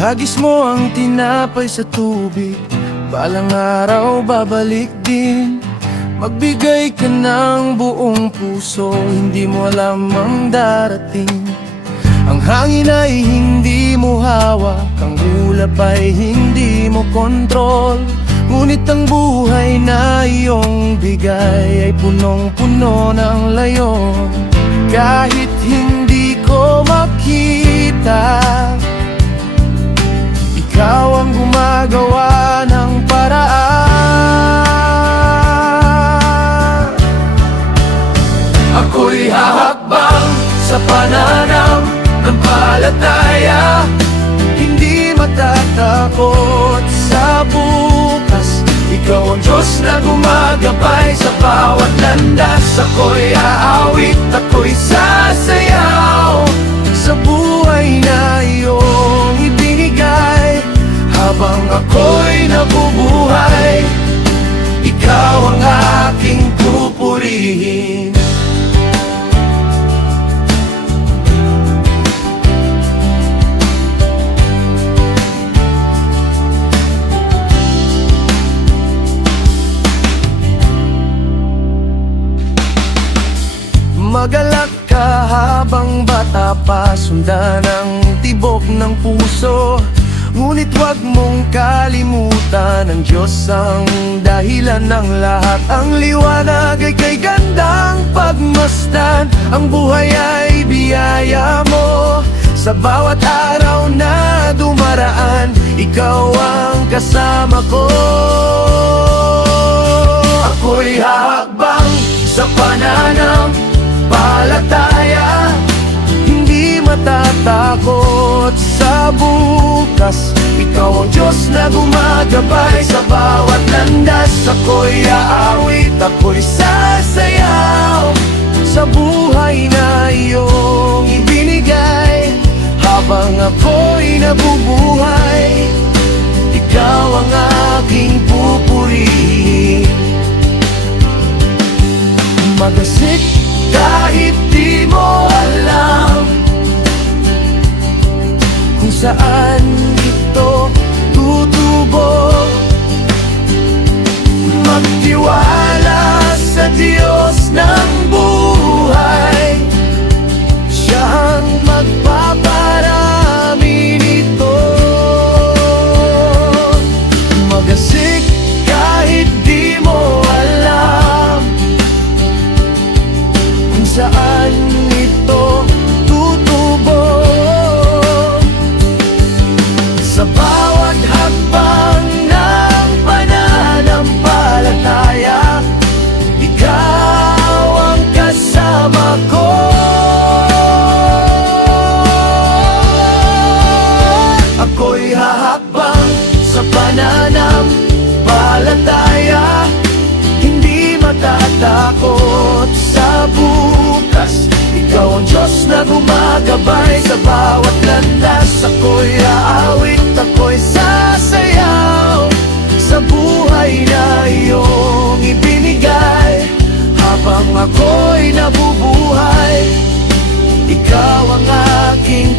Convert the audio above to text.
Ihagis mo ang tinapay sa tubig, balang araw babalik din. Magbigay ka ng buong puso, hindi mo alam ang darating. Ang hangin ay hindi mo hawak, ang ulap ay hindi mo kontrol. Ngunit ang buhay na iyong bigay ay punong-puno ng layon. Kahit hindi ko makita, ikaw ang gumagawa ng paraan. Ako'y hahakbang sa pananaw ng palataya, hindi matatakot sa bukas. Ikaw ang Diyos na gumagabay sa bawat landas. Ako'y aawit, ako'y sasayaw sa buhay na iyong ibinigay. Habang ako'y nabubuhay, ikaw ang aking pupurihin. Magalak ka habang bata pa, sundan ang tibok ng puso. Ngunit huwag mong kalimutan, ang Diyos ang dahilan ng lahat. Ang liwanag ay kay gandang pagmasdan, ang buhay ay biyaya mo. Sa bawat araw na dumaraan, ikaw ang kasama ko. Ako'y hahakbang sa pananaw palataya, hindi matatakot sa bukas. Ikaw ang Diyos na gumagabay sa bawat landas. Ako'y aawit, ako'y sasayaw sa buhay na iyong ibinigay. Habang ako'y nabubuhay, ikaw ang aking pupurihin. Magasik kahit di mo alam kung saan ito tutubo. Magtiwala sa Diyos ng buhay, Siya ang magpaparami nito. Magasik kahit di mo alam kung saan ito tutubo. Sa bawat hakbang ng pananampalataya, ikaw ang kasama ko. Ako'y hahakbang sa pananampalataya, hindi matatakot sa bukas. Ikaw ang Diyos na gumagabay sa bawat landas. Ako'y aawit, ako'y sasayaw sa buhay na iyong ibinigay. Habang ako'y nabubuhay, ikaw ang aking